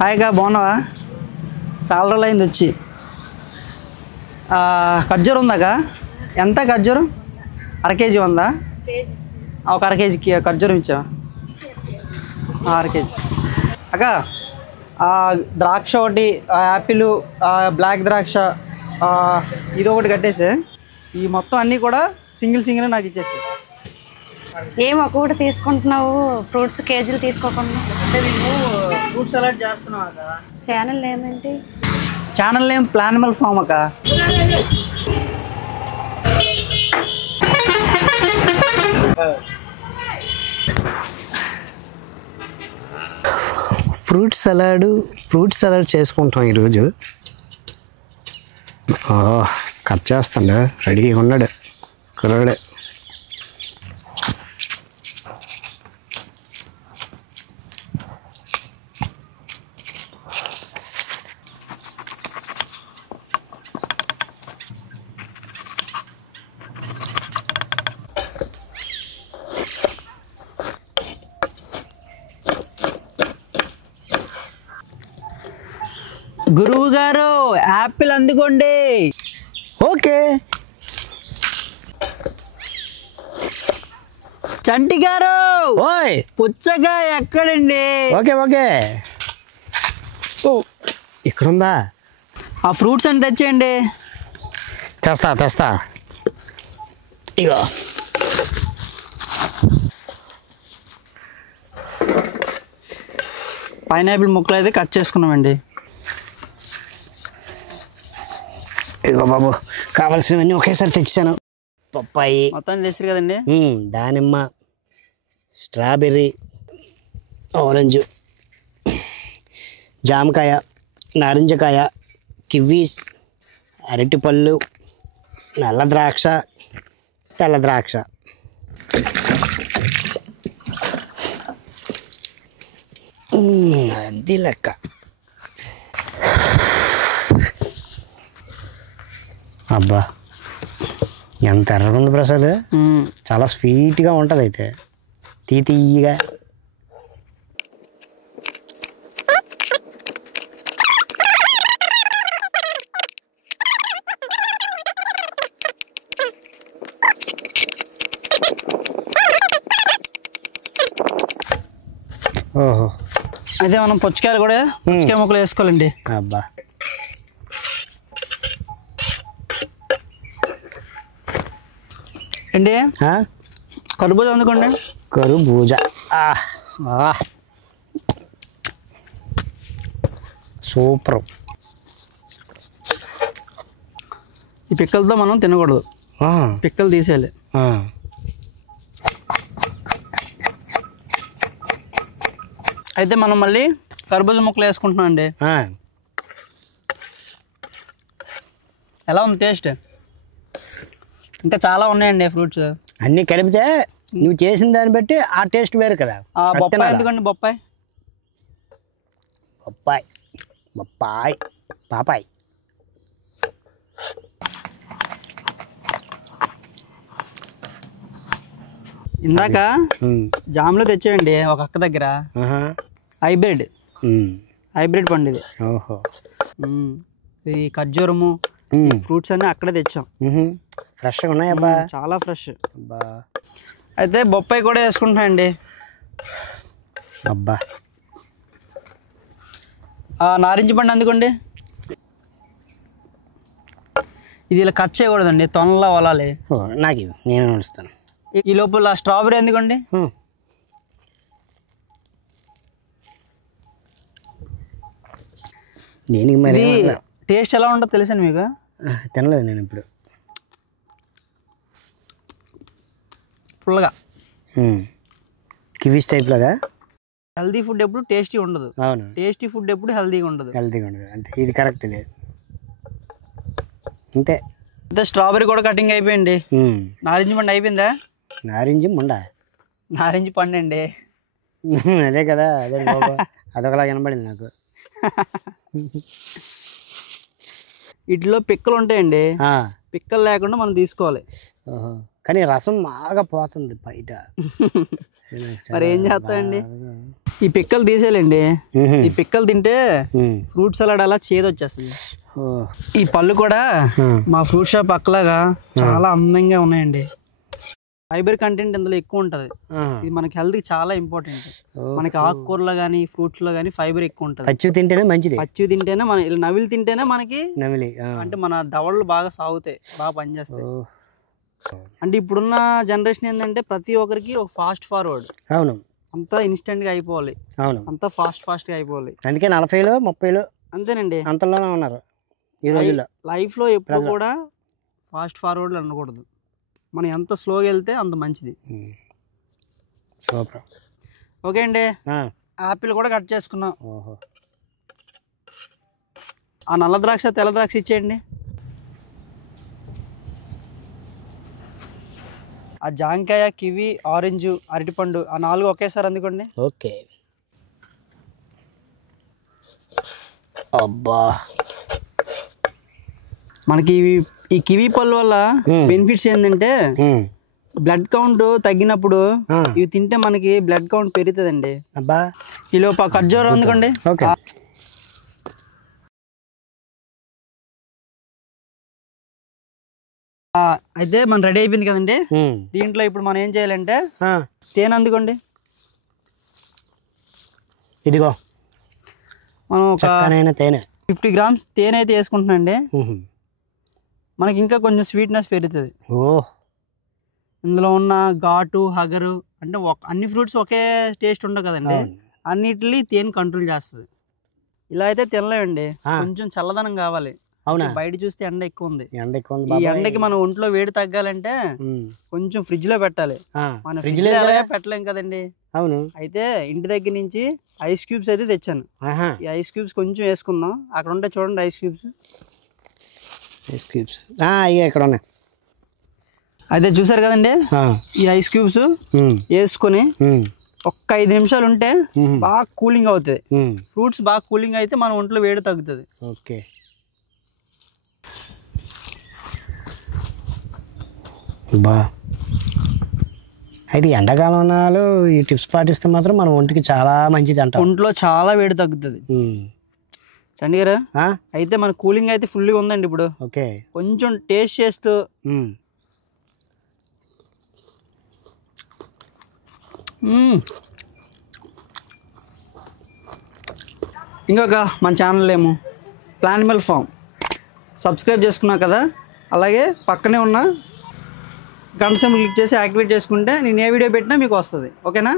హాయిగా బాగున్నావా? చాలా రోజులు అయింది వచ్చి. ఖర్జూరం ఉందాక? ఎంత ఖర్జూరం? అర కేజీ ఉందా? ఒక అర కేజీకి ఖర్జూరం ఇచ్చావా? అర కేజీ అక్క. ద్రాక్ష ఒకటి, యాపిల్, బ్లాక్ ద్రాక్ష, ఇది ఒకటి కట్టేసే. ఈ మొత్తం అన్నీ కూడా సింగిల్ నాకు ఇచ్చేసి. ఏం ఒక్కొక్కటి తీసుకుంటున్నావు? ఫ్రూట్స్ కేజీలు తీసుకోకుండా. అంటే నేను ఫ్రూట్ సలాడ్ చేస్తున్నావు అక్క. ఛానల్ ఏమేంటి? ఛానల్ నేమ్ ప్లానిమల్ ఫామ్ అక్క. ఫ్రూట్ సలాడ్ చేసుకుంటాం ఈరోజు. కట్ చేస్తాండు, రెడీగా ఉన్నాడు కుర్రాడు. గురువు గారు యాపిల్ అందుకోండి. ఓకే. చంటి గారు ఓయ్ పుచ్చకాయ ఎక్కడండి? Okay okay. ఇక్కడుందా? ఆ ఫ్రూట్స్ అని తెచ్చేయండి. తెస్తా. ఇగో పైనాపిల్ ముక్కలు అయితే కట్ చేసుకున్నామండి. ఇగో బాబు, కావాల్సినవన్నీ ఒకేసారి తెచ్చాను. పప్పాయి మొత్తాన్ని తెచ్చారు కదండి. దానిమ్మ, స్ట్రాబెర్రీ, ఆరెంజ్, జామకాయ, నారింజకాయ, కివీస్, అరటిపళ్ళు, నల్ల ద్రాక్ష, తెల్ల ద్రాక్ష. అది లెక్క. అబ్బా ఎంత ఎర్రగా ఉంది ప్రసాద్. చాలా స్వీట్గా ఉంటుంది. అయితే తీయగా. ఓహో, అయితే మనం పుచ్చకాయలు కూడా పుచ్చకాయ ముక్కలు వేసుకోవాలండి. అబ్బా అండి, కర్బూజా అందుకోండి. కర్బూజా సూపర్. ఈ పిక్కలతో మనం తినకూడదు, పిక్కలు తీసేయాలి. అయితే మనం మళ్ళీ కర్బూజా ముక్కలు వేసుకుంటున్నాం అండి. ఎలా ఉంది టేస్ట్? ఇంకా చాలా ఉన్నాయండి ఫ్రూట్స్. అన్నీ కలిపితే నువ్వు చేసిన దాన్ని బట్టి ఆ టేస్ట్ వేరు కదా. బొప్పాయి ఎందుకండి? పాపాయ్. ఇందాక జామ్లో తెచ్చేయండి ఒక అక్క దగ్గర. హైబ్రిడ్ పండు ఇది. ఓహో, ఈ ఖర్జూరము ఫ్రూట్స్ అన్నీ అక్కడే తెచ్చాం. ఫ్రెష్గా ఉన్నాయబ్బా, చాలా ఫ్రెష్. అబ్బా. అయితే బొప్పాయి కూడా వేసుకుంటున్నాయండి. అబ్బా, నారింజ పండు అందుకోండి. ఇది ఇలా కట్ చేయకూడదండి, తొనలా వలాలి. నాకు నేను నడుస్తాను. ఈ లోపల స్ట్రాబెరీ ఎందుకోండి. దీనికి మరి టేస్ట్ ఎలా ఉంటుందో తెలుసండి మీకు? తినలేదు నేను ఇప్పుడు. ఫుల్గా కివీస్ టైప్ లాగా. హెల్దీ ఫుడ్ ఎప్పుడు టేస్టీ ఉండదు. అవును, టేస్టీ ఫుడ్ ఎప్పుడు హెల్దీగా ఉండదు. అంతే. ఇది కరెక్ట్. ఇది అంతే. అయితే స్ట్రాబెరీ కూడా కటింగ్ అయిపోయింది. నారింజ పండు అయిపోయిందా? నారింజ పండు అండి. అదే కదా, అదే అదొకలా వినబడింది నాకు. వీటిలో పిక్కలు ఉంటాయండి. పిక్కలు లేకుండా మనం తీసుకోవాలి. కానీ రసం బాగా పోతుంది బయట. మరి ఏం చేస్తామండి, ఈ పిక్కలు తీసేయాలండి. ఈ పిక్కలు తింటే ఫ్రూట్ సలాడ్ అలా చేదు వచ్చేస్తుంది. ఈ పళ్ళు కూడా మా ఫ్రూట్ షాప్ పక్కలాగా చాలా అందంగా ఉన్నాయండి. ఫైబర్ కంటెంట్ ఇందులో ఎక్కువ ఉంటుంది. ఇది మనకి హెల్త్ కి చాలా ఇంపార్టెంట్. మనకి ఆకుకూరలో కానీ ఫ్రూట్స్ లో కానీ ఫైబర్ ఎక్కువ ఉంటుంది. పచ్చి తింటేనే మంచిది. పచ్చి తింటేనే మన నవిలి తింటేనే మనకి అంటే మన దవడలు బాగా సాగుతాయి, బాగా పనిచేస్తాయి. అంటే ఇప్పుడున్న జనరేషన్ ఏంటంటే ప్రతి ఒక్కరికి ఒక ఫాస్ట్ ఫార్వర్డ్. అవును, అంతా ఇన్స్టెంట్ గా అయిపోవాలి. అవును, అంతా ఫాస్ట్ గా అయిపోవాలి. అందుకే 40లో 30లో అంతేనండి, అంతలోనే ఉన్నారు ఈ రోజుల్లో. లైఫ్ లో ఎప్పుడు కూడా ఫాస్ట్ ఫార్వర్డ్ అనకూడదు. మనం ఎంత స్లోగా వెళ్తే అంత మంచిది. సూపర్. ఓకే అండి, యాపిల్ కూడా కట్ చేసుకున్నాం. ఆ నల్ల ద్రాక్ష తెల్ల ద్రాక్ష ఇచ్చేయండి. ఆ జాంకాయ కివి ఆరెంజ్ అరటిపండు ఆ 4 ఒకేసారి అందుకోండి. ఓకే. అబ్బా, మనకి ఈ కివి పళ్ళు వల్ల బెనిఫిట్స్ ఏంటంటే బ్లడ్ కౌంట్ తగ్గినప్పుడు ఇవి తింటే మనకి బ్లడ్ కౌంట్ పెరుగుతుందండి. అబ్బా, కిలో ఖర్జూరం అందుకోండి. అయితే మనం రెడీ అయిపోయింది కదండి. దీంట్లో ఇప్పుడు మనం ఏం చేయాలంటే తేనె అందుకోండి. ఇదిగో మనం ఒక తేనె 50 grams తేనె అయితే వేసుకుంటున్నాం అండి. మనకి ఇంకా కొంచెం స్వీట్నెస్ పెరుగుతుంది. ఇందులో ఉన్న ఘాటు హగరు అంటే అన్ని ఫ్రూట్స్ ఒకే టేస్ట్ ఉండవు కదండి, అన్నిటిని తేనె కంట్రోల్ చేస్తుంది. ఇలా అయితే తినలేమండి, కొంచెం చల్లదనం కావాలి. అవునా, బయట చూస్తే ఎండ ఎక్కువ ఉంది. ఈ ఎండకి మన ఒంట్లో వేడి తగ్గాలంటే కొంచెం ఫ్రిడ్జ్ లో పెట్టాలి. మన ఫ్రిడ్జ్ లో పెట్టలేం కదండి. అవును, అయితే ఇంటి దగ్గర నుంచి ఐస్ క్యూబ్స్ అయితే తెచ్చాను. ఈ ఐస్ క్యూబ్స్ కొంచెం వేసుకుందాం. అక్కడ ఉంటే చూడండి ఐస్ క్యూబ్స్. ఇక్కడ ఉన్నాయి. అయితే చూసారు కదండి, ఈ ఐస్ క్యూబ్స్ వేసుకొని ఒక్క 5 నిమిషాలు ఉంటే బాగా కూలింగ్ అవుతుంది. ఫ్రూట్స్ బాగా కూలింగ్ అయితే మన ఒంట్లో వేడి తగ్గుతుంది. ఓకే. బా, అయితే ఎండాకాలంలో ఈ టిప్స్ పాటిస్తే మాత్రం మన ఒంటికి చాలా మంచిది అంట. ఒంట్లో చాలా వేడి తగ్గుతుంది. చండి గారు, అయితే మన కూలింగ్ అయితే ఫుల్గా ఉందండి ఇప్పుడు. ఓకే, కొంచెం టేస్ట్ చేస్తూ ఇంకొక మన ఛానల్ ఏమో ప్లానిమల్ ఫామ్ సబ్స్క్రైబ్ చేసుకున్నా కదా, అలాగే పక్కనే ఉన్న గంట సింబల్ క్లిక్ చేసి యాక్టివేట్ చేసుకుంటే నేను ఏ వీడియో పెట్టినా మీకు వస్తుంది. ఓకేనా?